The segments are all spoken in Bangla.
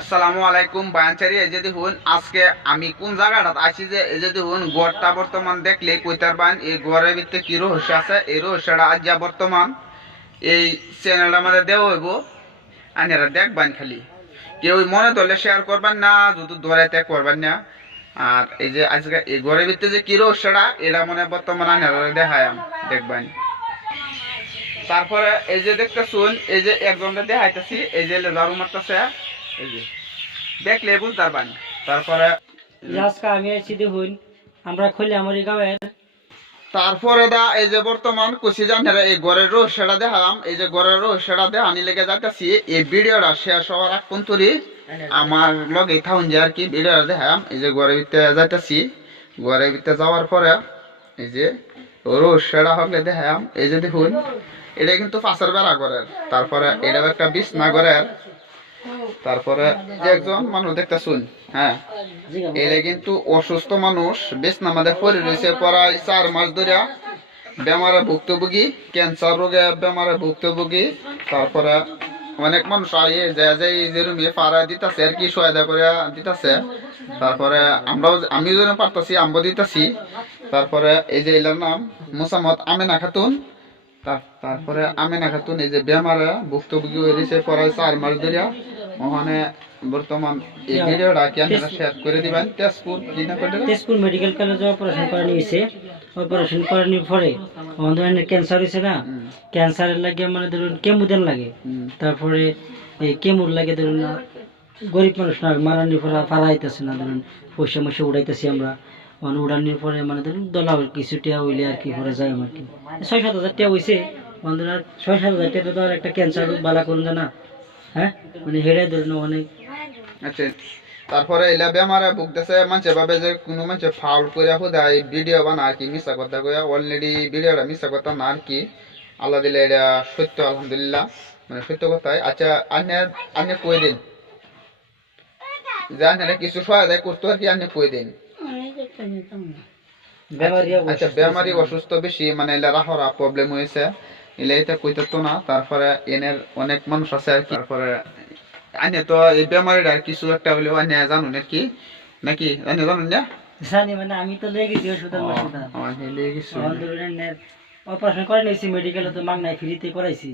আসসালামু আলাইকুম বায়ানচারি। এই যে দেখুন আজকে আমি কোন জায়গাটা আছি, যে এই যে দেখুন গড়টা বর্তমান দেখলে কইতার বান এই গড়ের ভিতরে কি রহস্য আছে। এই রহস্যটা আজ যা বর্তমান এই চ্যানেলটা আমাদের দেওয়া হইব, আনারা দেখবেন। খালি কেউ মনে ধরলে শেয়ার করবেন না, যদি ধরে ত্যাগ করবেন না। আর এই যে আজকে এই গড়ের ভিতরে যে কি রহস্যটা এটা মানে বর্তমান আনারা দেখায় দেখবেন। তারপরে এই যে দেখতে শুন, এই যে একজনটা দেখাইতেছি, এই যে লেজার মারতেছে, এই যে দেখলে বুঝতে পারবেন। তারপরে আজকে আমি আছি দেখুন আমরা খুলে আমার গাঁয়ের তারপরে দা এই যে বর্তমান কুচি জানেরা এই ঘরের রহস্যটা দেখাম। এই যে ঘরের রহস্যটা দেখানি লেগে যাইতেছি। এই ভিডিওটা শেষ হওয়ার আগ পর্যন্ত আমার লগে থাকুন যে আর কি ভিডিওটা দেখাম। এই যে ঘরের ভিতরে যাইতেছি, ঘরের ভিতরে যাওয়ার পরে এই যে রহস্যটা হলে দেখাম। এই যে দেখুন এটা কিন্তু পাশের বেড়া ঘরের, তারপরে এটাও একটা বিছনা ঘরের। তারপরে যে একজন মানুষ দেখতে শুন, হ্যাঁ এলে কিন্তু অসুস্থ মানুষ বিছনা আমাদের পড়ে রয়েছে প্রায় 4 মাস ধরে, বেমারে ভুক্তভোগী, ক্যান্সার রোগে বেমারে ভুক্তভোগী। তারপরে অনেক মানুষ আইয়ে যে যে রুমে পাড়া দিতেছে আর কি, সহায়তা করে দিতেছে। তারপরে আমি যেন পারতাছি আমবো দিতেছি। তারপরে এই যে এলার নাম মোসাম্মদ আমেনা খাতুন। তারপরে আমেনা খাতুন এই যে বেমারে ভুক্তভোগী হয়ে রয়েছে প্রায় 4 মাস ধরে। ওখানে বর্তমান এই ভিডিওটা কি আপনারা শেয়ার করে দিবেন। তেজপুর মেডিকেল কলেজে অপারেশন করা নিয়েছে। অপারেশন করানোর পরে আমাদের ক্যান্সার হয়েছে না, ক্যান্সারের লাগে মানে ধরুন কেমো দেন লাগে। তারপরে এই কেমোর লাগে ধরুন গরিব মানুষ না মারানির পরে পারা আইতেছে না, ধরুন পয়সা ময়সা উড়াইতেছি আমরা। মানে উড়ানোর পরে মানে ধরুন দলা কিছু টিয়া হইলে আর কি পরে যায় আমার কি 6-7 হাজার টাকা হয়েছে। মানে 6-7 হাজার টাকা তো আর একটা ক্যান্সার বালা করুন না, হ্যাঁ মানে হেরাই ধরুন অনেক। আচ্ছা, তারপরে এলা বেমারে ভুগতেছে মানুষে ভাবে যে কোনো মানুষে ফাউল করে খুদায় ভিডিও বানা আর কি, মিশা কথা কয়া। অলরেডি ভিডিওটা মিশা কথা না আর কি, আল্লাহ দিলে এটা সত্য, আলহামদুলিল্লাহ মানে সত্য কথাই। আচ্ছা আনে কই দিন জানেন কিছু সহায়তা করতো আর কি, আনে কই দিন। আচ্ছা বেমারি অসুস্থ বেশি মানে এলা রাহরা প্রবলেম হয়েছে, এলা এটা কইতে তো না। তারপরে এনের অনেক মানুষ আছে আর কি। তারপরে আনে তো এই বেমারিটা কিছু একটা হলেও আনে জানুন আর কি, নাকি আনে জানুন না? জানি মানে আমি তো লেগে গেছি ওষুধের অপারেশন করে নিয়েছি মেডিকেলে, তো মাগনায় ফ্রিতে করাইছি।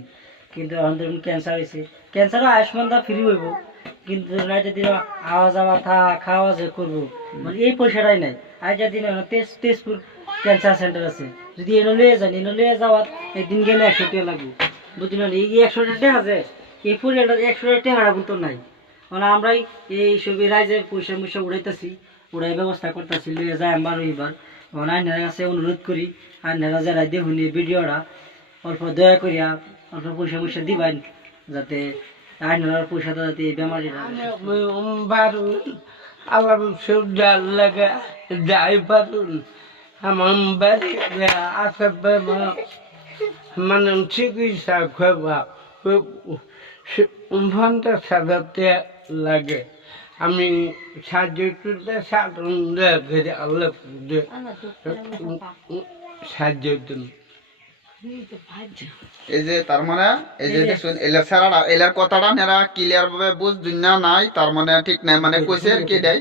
কিন্তু এখন ধরুন ক্যান্সার হয়েছে, ক্যান্সারও আয়ুষ্মান দা ফ্রি হইব, কিন্তু যদি আওয়া যাওয়া খাওয়া যে করবো মানে এই পয়সাটাই নাই। আর যদি তেজপুর ক্যান্সার সেন্টার আছে, যদি এনে লয়ে যান, এনে লয়ে যাওয়ার একদিন গেলে 100 টাকা লাগবে, বুঝলেন? এই 100 টাকা আছে, এই পরিবারটা 100 টাকা কিন্তু নাই। মানে আমরাই এই সবই রাইজের পয়সা ময়সা উড়াইতেছি, উড়াই ব্যবস্থা করতেছি, লয়ে যায় আমার এইবার। আইনার কাছে অনুরোধ করি, আইনারা যারা দেখুন এই ভিডিওটা অল্প দয়া করিয়া অল্প পয়সা ময়সা দিবেন, যাতে আইনার পয়সাটা যাতে এই বেমারিরা আল্লাহ সুবিধা লাগে যাই পারুন। আমার বাড়ি আছে মানে চিকিৎসা খাওয়া 50,000 লাগে। আমি সাহায্য করতে আল্লাহ সাহায্য দিন। এই যে তার মানে এই যে দেখুন এলার ছাড়া এলার কথাটা নেরা ক্লিয়ার ভাবে বুঝদিন না নাই, তার মানে ঠিক নাই মানে কইছে আর কি দেয়।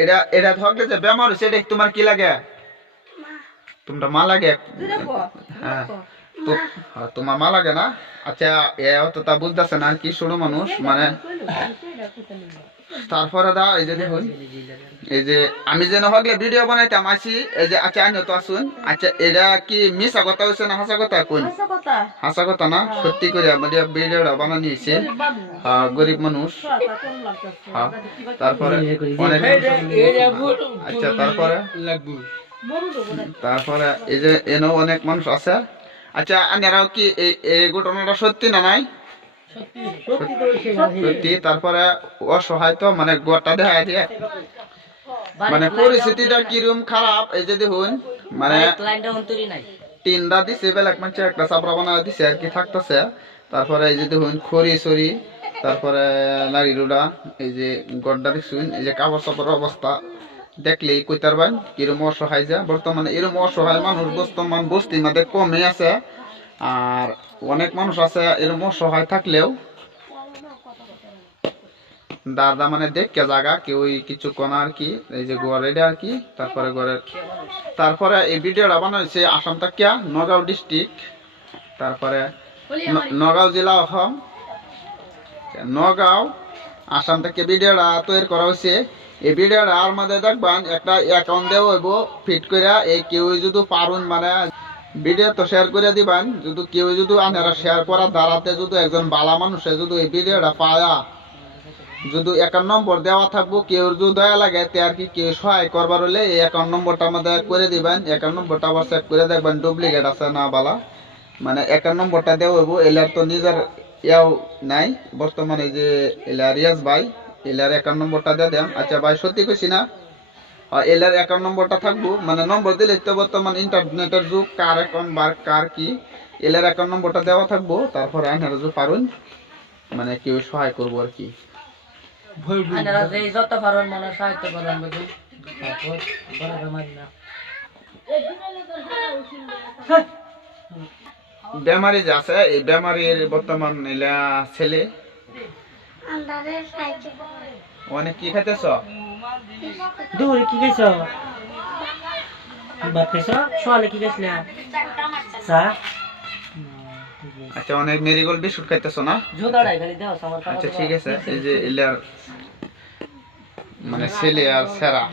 এটা এটা থাকলে যে বেমার হয়েছে এটা তোমার কি লাগে? তোমরা মা লাগে? হ্যাঁ তো তোমার মা লাগে না? আচ্ছা এ অত তা বুঝতেছে না আর কি, ছোট মানুষ মানে। তারপরে দা এই যে দেখুন এই যে আমি যেন হগলে ভিডিও বানাইতাম আসি, এই যে আচ্ছা আইন তো আসুন। আচ্ছা এটা কি মিশা কথা হয়েছে না হাসা কথা? কোন হাসা কথা না, সত্যি করে আমাদের ভিডিওটা বানানি হয়েছে। গরিব মানুষ। তারপরে অনেক আচ্ছা তারপরে এই যে এনেও অনেক মানুষ আছে। আচ্ছা আনারাও কি এই ঘটনাটা সত্যি না নাই? সত্যি। তারপরে অসহায় তো মানে গোটা দেখা দিয়ে মানে পরিস্থিতিটা কিরম খারাপ। এই যে দেখুন মানে টিনটা দিছে বেলাক মানুষ একটা চাপড়া বানা দিছে আর কি থাকতেছে। তারপরে এই যে দেখুন খড়ি সরি, তারপরে লাড়ি রোডা, এই যে গড্ডা দেখুন, এই যে কাপড় চাপড়ের অবস্থা দেখলেই কইতার ভাই কিরম অসহায়। যে বর্তমানে এরম অসহায় মানুষ বর্তমান বস্তির মধ্যে কমে আছে। আর অনেক মানুষ আছে এরম অসহায় থাকলেও দাদা মানে দেখে জায়গা কেউ কিছু কোন আর কি, এই যে ঘর এটা আর কি। তারপরে এই ভিডিওটা বানাইছে আসাম তাকিয়া নগাঁও ডিস্ট্রিক্ট, তারপরে নগাঁও জেলা অসম, নগাঁও আসাম থেকে ভিডিওটা তৈরি করা হয়েছে। এই ভিডিওটা আর মধ্যে দেখবেন একটা অ্যাকাউন্ট দেওয়া হইব ফিট করে, এই কেউ যদি পারুন মানে ভিডিও তো শেয়ার করে দিবেন, যদি কেউ যদি আপনারা শেয়ার করার দ্বারাতে যদি একজন বালা মানুষে যদি এই ভিডিওটা পায়া যদি অ্যাকাউন্ট নম্বর দেওয়া থাকবো, কেউ যদি দয়া লাগে তে আর কি কেউ সহায় করবার হলে এই অ্যাকাউন্ট নম্বরটা আমাদের করে দিবেন। অ্যাকাউন্ট নম্বরটা আবার চেক করে দেখবেন ডুপ্লিকেট আছে না বালা, মানে অ্যাকাউন্ট নম্বরটা দেওয়া হইব। এলার তো নিজের ইয়াও নাই বর্তমানে, যে এলা রিয়াজ ভাই এলার অ্যাকাউন্ট নম্বরটা দিয়ে দেন। আচ্ছা ভাই সত্যি কইছি না? এলার অ্যাকাউন্ট নম্বরটা থাকবো, মানে নম্বর দিলে তো বর্তমান ইন্টারনেটের যুগ, কার অ্যাকাউন্ট বা কার কি, এলার অ্যাকাউন্ট নম্বরটা দেওয়া থাকবো। তারপরে আপনারা যদি পারুন মানে কেউ সহায় করবো আর কি। আপনারা যে যত পারেন মানে সাহায্য করেন বুঝুন। তারপর বড় মারি না। বেমারি যে আছে এই বেমারির বর্তমান এলা ছেলে অনেক কি খাইতেছ? দুপুরে কি খাইছ? ভাত খাইছ? সকালে কি খাইছিলে? চা? আচ্ছা অনেক মেরিগোল্ড বিস্কুট খাইতেছ না? জোদাড়াই খালি দেও আমার। আচ্ছা ঠিক আছে, এই যে এলার মানে ছেলে আর সেরা